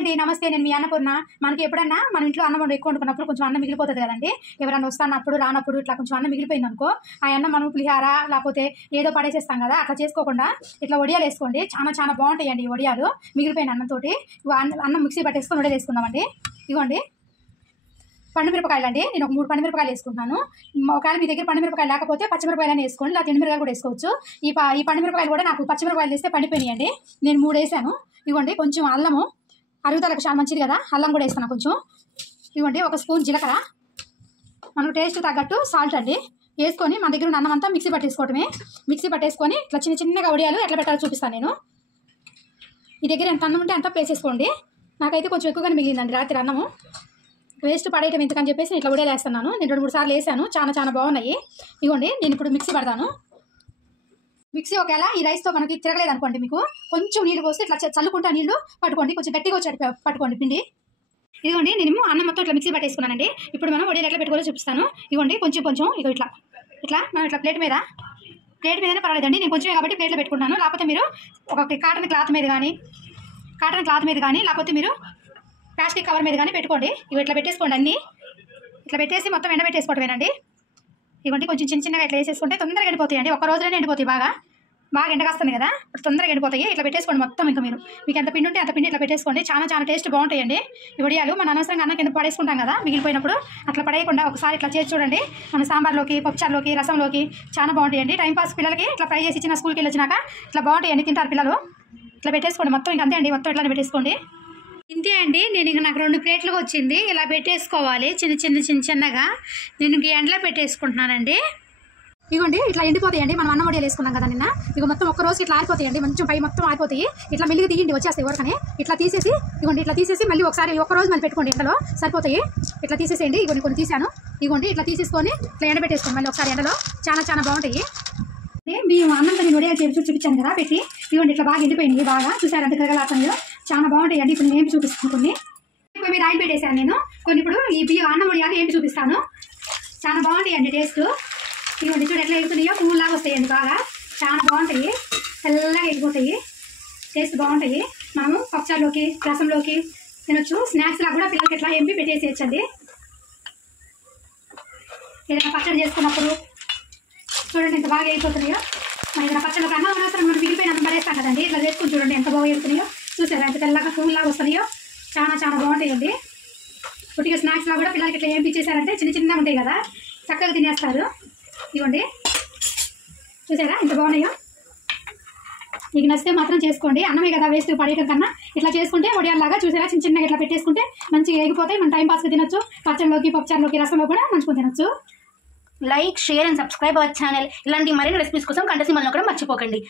అండి, నమస్తే. నేను మీ అన్నపూర్ణ. మనకి ఎప్పుడన్నా మన ఇంట్లో అన్నం ఎక్కువ వండుకున్నప్పుడు కొంచెం అన్నం మిగిలిపోతుంది కదండి. ఎవరైనా వస్తున్నప్పుడు రానప్పుడు ఇట్లా కొంచెం అన్నం మిగిలిపోయింది అనుకో, ఆ అన్నం మనం పులిహార లేకపోతే ఏదో పడేసేస్తాం కదా, అట్లా చేసుకోకుండా ఇట్లా వడియాలు వేసుకోండి. చాలా చాలా బాగుంటాయండి ఈ వడియాలు. మిగిలిపోయిన అన్నంతోటి అన్నం మిక్సీ పట్టేసుకొని వడియాలు వేసుకుందామండి. ఇవ్వండి పండుమిరపకాయలు అండి. నేను ఒక 3 పండుమిరపకాయలు వేసుకుంటున్నాను. ఒకవేళ మీ దగ్గర పండుమిరపకాయలు లేకపోతే పచ్చిమిరపకాయలు వేసుకోండి, లేకపోతే ఎండుమిరపకాయలు కూడా వేసుకోవచ్చు. ఈ పండుమిరపకాయలు కూడా నాకు పచ్చిమిరపకాయలు వేస్తే పండిపోయినాయండి. నేను 3 వేసాను. ఇవ్వండి కొంచెం అల్లము, అరుగుదలకు చాలా మంచిది కదా, అల్లం కూడా వేస్తాను కొంచెం. ఇవ్వండి 1 స్పూన్ జీలకర్ర, మనకు టేస్ట్ తగ్గట్టు సాల్ట్ అండి వేసుకొని మన దగ్గర ఉన్న అన్నం అంతా మిక్సీ పట్టేసుకోవటమే. మిక్సీ పట్టేసుకొని ఇట్లా చిన్న చిన్నగా వడియాలు ఎట్లా పెట్టాలో చూపిస్తాను నేను. మీ దగ్గర ఎంత అన్నం ఉంటే అంత వేసేసుకోండి. నాకైతే కొంచెం ఎక్కువగానే మిగిలిందండి రాత్రి అన్నము. వేస్ట్ పడేయటం ఎందుకని చెప్పేసి ఇట్లా వడియాలు వేస్తున్నాను. నేను 2-3 సార్లు వేసాను, చాలా చాలా బాగున్నాయి. ఇవ్వండి నేను ఇప్పుడు మిక్సీ పడతాను. మిక్సీ ఒకవేళ ఈ రైస్తో మనకి తిరగలేదు అనుకోండి, మీకు కొంచెం నీళ్ళు పోసి ఇట్లా చల్లుకుంటా నీళ్ళు పట్టుకోండి, కొంచెం గట్టిగా వచ్చి పట్టుకోండి పిండి. ఇదిగోండి నేను అన్నం మొత్తం ఇట్లా మిక్సీ పట్టేసుకున్నానండి. ఇప్పుడు మనం వడియాలు ఎట్లా పెట్టుకోవాలో చూపిస్తాను. ఇవ్వండి కొంచెం కొంచెం ఇగో ఇట్లా మనం ఇట్లా ప్లేట్ మీదనే పర్వాలేదండి. నేను కొంచెమే కాబట్టి ప్లేట్లో పెట్టుకున్నాను. లేకపోతే మీరు ఒక కాటన్ క్లాత్ మీద కానీ లేకపోతే మీరు ప్లాస్టిక్ కవర్ మీద కానీ పెట్టుకోండి. ఇవి ఇట్లా పెట్టేసుకోండి, అన్నీ ఇట్లా పెట్టేసి మొత్తం ఎండబెట్టేసుకోవటమేనండి. ఇవ్వండి కొంచెం చిన్న చిన్నగా ఇట్లా వేసేసుకుంటే తొందరగా ఎండిపోతాయండి. ఒక రోజులోనే ఎండిపోతాయి, బాగా ఎండగాస్తుంది కదా, తొందరగా ఎండిపోతాయి. ఇట్లా పెట్టేసుకోండి మొత్తం. ఇంకా మీకు ఎంత పిండి ఉంటే అంత పిండి ఇట్లా పెట్టేసుకోండి. చాలా చాలా టేస్ట్ బాగుంటాయండి ఈ వడియాలు. మన అనవసరంగా అన్నం కింద పడేసుకుంటాం కదా మిగిలిపోయినప్పుడు, అట్లా పడేయకుండా ఒకసారి ఇట్లా చేసి చూడండి. మన సాంబార్లోకి, పప్పుచారులోకి, రసంలోకి చాలా బాగుంటాయండి. టైంపాస్ పిల్లలకి ఇట్లా ఫ్రై చేసి ఇచ్చిన స్కూల్కి వెళ్ళి వచ్చినాక ఇట్లా బాగుంటాయండి, తింటారు పిల్లలు. ఇట్లా పెట్టేసుకోండి మొత్తం. ఇంక అంతే అండి, మొత్తం ఇట్లా పెట్టేసుకోండి. ఇంతే అండి. నేను ఇంక నాకు 2 ప్లేట్లుగా వచ్చింది. ఇలా పెట్టేసుకోవాలి చిన్నగా. నేను ఎండలో పెట్టేసుకుంటున్నానండి. ఇవ్వండి ఇట్లా ఎండిపోతాయండి. మనం అన్నం వడియాలు వేసుకున్నాం కదా నిన్న, ఇక మొత్తం ఒక్క రోజు ఇట్లా ఆరిపోతాయండి. మంచి పై మొత్తం ఆరిపోతాయి. ఇట్లా మెల్లిగా తీయండి, వచ్చేస్తాయి ఊరకనే. ఇట్లా తీసేసి ఇవ్వండి, ఇట్లా తీసేసి మళ్ళీ ఒకసారి ఒక్క రోజు మళ్ళీ పెట్టుకోండి, ఎండలో సరిపోతాయి. ఇట్లా తీసేసేయండి. ఇవ్వండి కొన్ని తీసాను. ఇవ్వండి ఇట్లా తీసేసుకొని ఇట్లా ఎండబెట్టేసుకోండి మళ్ళీ ఒకసారి ఎండలో. చాలా చాలా బాగుంటాయి. మేము అన్నంతో నేను వడియాలు చేసి చూపించాను కదా పెట్టి. ఇవ్వండి ఇట్లా బాగా ఎండిపోయింది, బాగా చూసారు అంత కరగలాటంలో. చాలా బాగుంటాయండి. ఇప్పుడు నేను ఏంటి చూపిస్తాను కొన్ని. ఇప్పుడు మీరు ఆయిల్ పెట్టేశాను నేను కొన్ని. ఇప్పుడు ఈ అన్నం వడియాలు ఏంటి చూపిస్తాను. చాలా బాగుంటాయండి టేస్ట్. ఇవ్వండి చూడు ఎట్లా ఎగుతున్నాయో, పువ్వులాగా వస్తాయండి, బాగా చాలా బాగుంటాయి. తెల్లగా ఎగిపోతాయి, టేస్ట్ బాగుంటాయి. మనము పప్పుచారులోకి, రసంలోకి తినొచ్చు. స్నాక్స్ లాగా కూడా పిల్లలకి ఎట్లా ఎంపి పెట్టేసేయచ్చండి. ఏదైనా పచ్చడి చేసుకున్నప్పుడు చూడండి ఎంత బాగా అయిపోతున్నాయో. మన ఏదైనా పచ్చడిలో కన్నా అవసరం మనం మిగిలిపోయిన అన్నం పడేస్తాం కదండి, ఇట్లా చేసుకుని చూడండి ఎంత బాగా ఎగుతున్నాయో. చూసారా ఎంత తెల్లగా పువ్వులాగా వస్తున్నాయో. చాలా చాలా బాగుంటాయండి. కొద్దిగా స్నాక్స్ లాగా కూడా పిల్లలకి ఇట్లా ఎంపి చేశారంటే చిన్నగా ఉంటాయి కదా, చక్కగా తినేస్తారు. ఇవ్వండి చూసారా ఎంత బాగున్నాయో. మీకు నచ్చితే మాత్రం చేసుకోండి. అన్నమే కదా వేస్ట్ పడేయడం కన్నా ఇట్లా చేసుకుంటే వడియాల్లాగా చూసారా చిన్నగా ఇట్లా పెట్టేసుకుంటే మంచిగా ఎగిపోతాయి. మనం టైంపాస్గా తినొచ్చు. పచ్చడిలోకి, పప్పుచారులోకి, రసంలో కూడా మంచుకొని తినొచ్చు. Like, share and subscribe our channel. ఇలాంటి మరిన్ని రెసిపీస్ కోసం గంట సింబల్ నొక్కడం మర్చిపోకండి.